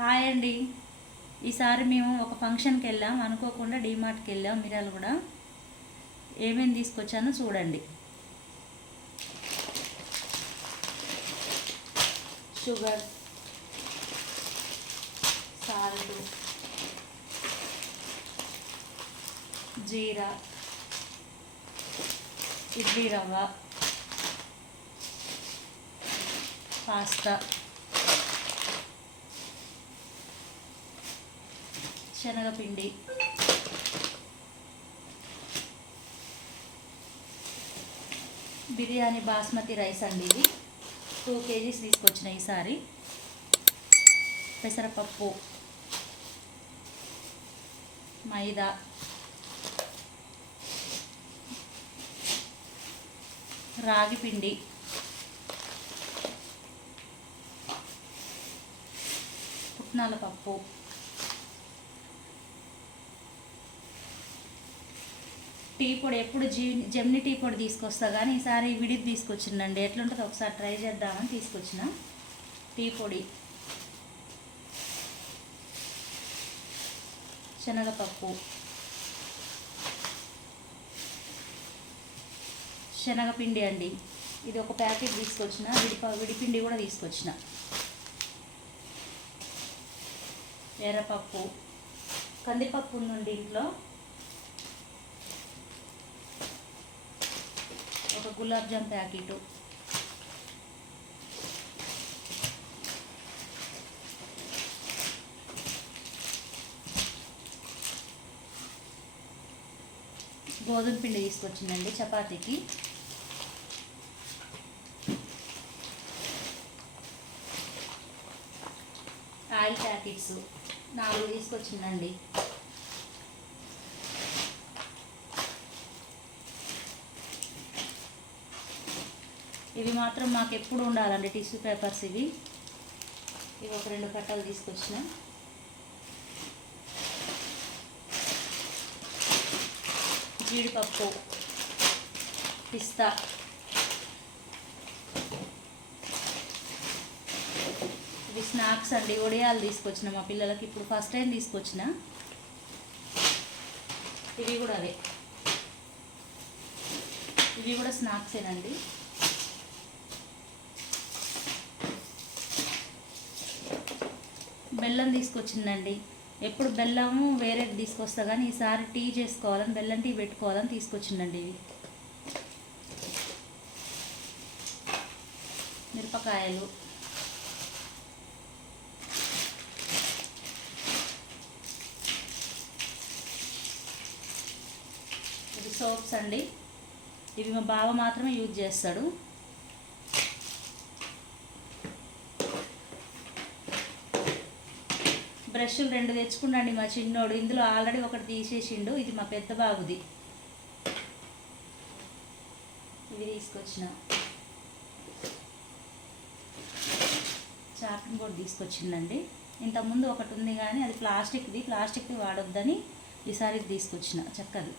Hi అండి. ఈసారి మేము ఒక ఫంక్షన్కి వెళ్ళాం, అనుకోకుండా డీమార్ట్కి వెళ్ళాం. మిరాలు కూడా ఏమేమి తీసుకొచ్చానో చూడండి. షుగర్, సాల్ట్, జీరా, ఇడ్లీ రవ్వ, పాస్తా, శనగపిండి, బిర్యానీ బాస్మతి రైస్ అండి. ఇది 2 kgs తీసుకొచ్చిన ఈసారి. పెసరపప్పు, మైదా, రాగి పిండి, పుట్నాల పప్పు, టీ పొడి. ఎప్పుడు జెమ్ని టీ పొడి తీసుకొస్తా, కానీ ఈసారి విడిది తీసుకొచ్చిందండి. ఎట్లుంటుందో ఒకసారి ట్రై చేద్దామని తీసుకొచ్చిన టీ పొడి. శనగపప్పు, శనగపిండి అండి. ఇది ఒక ప్యాకెట్ తీసుకొచ్చిన. విడిపిండి కూడా తీసుకొచ్చిన. ఎర్రపప్పు, కందిపప్పు ఉందండి ఇంట్లో. ఒక గులాబ్ జామ్ ప్యాకెట్, గోధుమ పిండి తీసుకొచ్చిందండి చపాతీకి. Oil packets 4 తీసుకొచ్చిందండి. ఇవి మాత్రం మాకు ఎప్పుడు ఉండాలండి, టిష్యూ పేపర్స్. ఇవి ఒక 2 కట్టలు తీసుకొచ్చిన. జీడిపప్పు, పిస్తా, ఇవి స్నాక్స్ అండి. వడియాలు తీసుకొచ్చిన మా పిల్లలకి. ఇప్పుడు ఫస్ట్ టైం తీసుకొచ్చిన. ఇవి కూడా అవే. ఇవి కూడా స్నాక్సేనండి. బెల్లం తీసుకొచ్చిందండి. ఎప్పుడు బెల్లము వేరేది తీసుకొస్తా, కానీ ఈసారి టీ చేసుకోవాలని, బెల్లం టీ పెట్టుకోవాలని తీసుకొచ్చిందండి. ఇవి మిరపకాయలు, ఇవి సోప్స్ అండి. ఇవి మా బావ మాత్రమే యూజ్ చేస్తాడు. బ్రష్లు 2 తెచ్చుకున్నాండి మా చిన్నోడు. ఇందులో ఆల్రెడీ ఒకటి తీసేసిండు. ఇది మా పెద్ద బాబుది. ఇవి తీసుకొచ్చిన. చాపింగ్ బోర్డు తీసుకొచ్చిందండి. ఇంతకుముందు ఒకటి ఉంది, కానీ అది ప్లాస్టిక్ది వాడొద్దని ఈసారి తీసుకొచ్చిన చక్కది.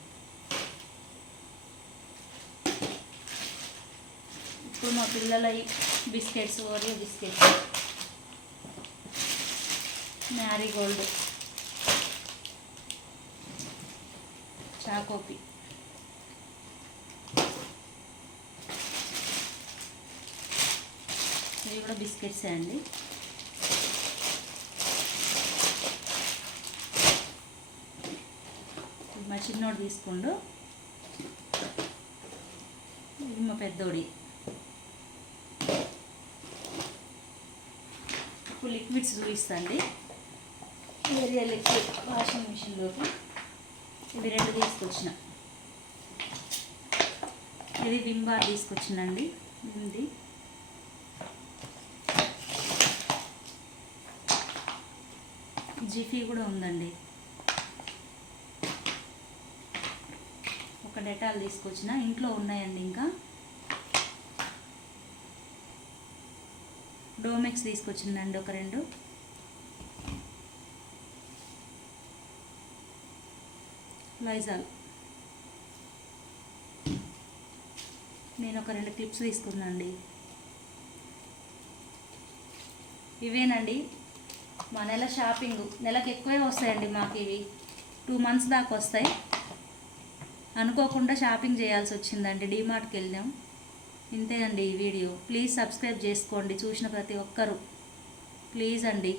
ఇప్పుడు మా పిల్లల బిస్కెట్స్, ఓరియో బిస్కెట్స్, మ్యారీగోల్డ్, చాకోపి, ఇవి కూడా బిస్కెట్సే అండి. మా చిన్నోడు తీసుకుండు. ఇది మా పెద్దోడి. ఇప్పుడు లిక్విడ్స్ చూపిస్తాండి. ఏరియా లిక్విడ్ వాషింగ్ మిషన్లోకి ఇవి 2 తీసుకొచ్చిన. ఇది విమ్ బార్ తీసుకొచ్చినండి. ఇది జిఫీ కూడా ఉందండి. ఒక డెటాల్ తీసుకొచ్చిన. ఇంట్లో ఉన్నాయండి. ఇంకా డోమెక్స్ తీసుకొచ్చిందండి ఒక 2. లైజాల్ నేను ఒక 2 క్లిప్స్ తీసుకున్నాండి. ఇవేనండి మా నెల షాపింగ్ నెలకు ఎక్కువే వస్తాయండి మాకు ఇవి 2 months దాకా వస్తాయి. అనుకోకుండా షాపింగ్ చేయాల్సి వచ్చిందండి, డీమార్ట్కి వెళ్ళాం. ఇంతే అండి ఈ వీడియో. ప్లీజ్ సబ్స్క్రైబ్ చేసుకోండి చూసిన ప్రతి ఒక్కరూ, ప్లీజ్ అండి.